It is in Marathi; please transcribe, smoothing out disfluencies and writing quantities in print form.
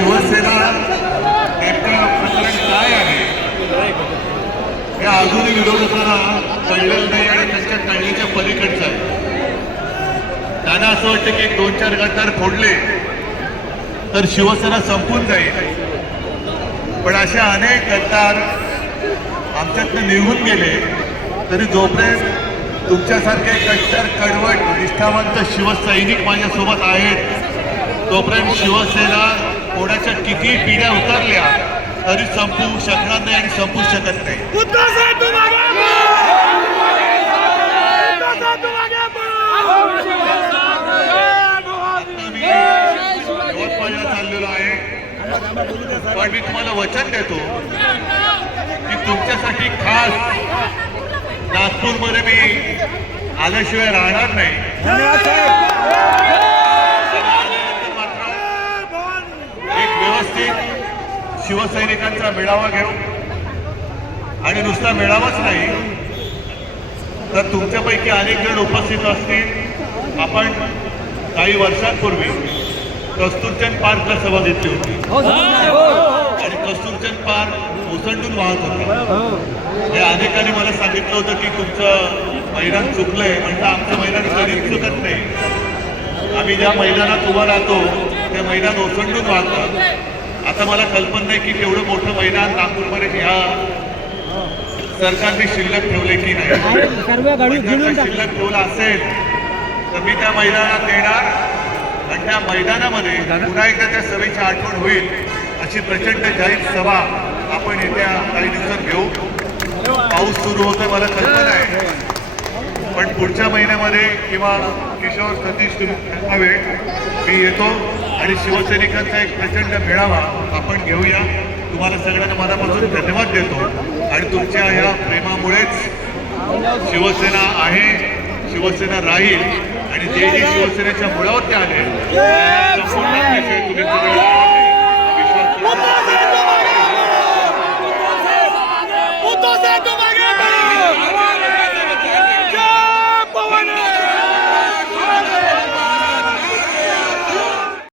शिवसेना नेमकं प्रकरण काय आहे हे अजूनही विरोधकांना कळलेलं नाही आणि त्यांच्या कळण्याच्या पलीकडचं आहे. त्यांना असं वाटतं की 2-4 गद्दार फोडले तर शिवसेना संपून जाईल, पण अशा अनेक गद्दार आमच्यातनं निघून गेले तरी जोपर्यंत तुमच्यासारखे कट्टर कडवट निष्ठावंत शिवसैनिक माझ्यासोबत आहेत तोपर्यंत शिवसेना कोणाच्या किती पिढ्या उतरल्या तरी संपू शकणार नाही आणि संपू शकत नाही. यवतमाळला चाललेलो आहे, पण मी तुम्हाला वचन देतो की तुमच्यासाठी खास नागपूरमध्ये मी आल्याशिवाय राहणार नाही. एक व्यवस्थित शिवसैनिकांचा मेळावा घेऊ आणि नुसता मेळावाच नाही तर तुमच्यापैकी अनेक जण उपस्थित असतील. आपण काही वर्षांपूर्वी कस्तुरचंद पार्कला सभा घेतली होती आणि कस्तुरचंद पार्क ओसंडून वाहत होते. हे अनेकांनी मला सांगितलं होतं की तुमचं मैदान चुकलंय, म्हणजे आमचं मैदान कधीच चुकत नाही. आम्ही ज्या मैदानात उभं राहतो ते मैदान ओसंडून वाहतं. आता मला कल्पना नाही की तेवढं मोठं मैदान नागपूरमध्ये ह्या सरकारने शिल्लक ठेवले की नाही. शिल्लक ठेवलं असेल तर मी त्या मैदानात येणार आणि त्या मैदानामध्ये पुन्हा एकदा त्या सभेची आठवण होईल अशी प्रचंड जाहीर सभा आपण येत्या काही दिवसात घेऊ. पाऊस सुरू होतोय मला कल्पना आहे, पण पुढच्या महिन्यामध्ये किंवा किशोर सतीश हवे मी येतो आणि शिवसैनिकांचा एक प्रचंड मेळावा आपण घेऊया. तुम्हाला सगळ्यांना मनापासून धन्यवाद देतो आणि तुमच्या ह्या प्रेमामुळेच शिवसेना आहे, शिवसेना राहील आणि जे जे शिवसेनेच्या मुळावरती आले तुम्ही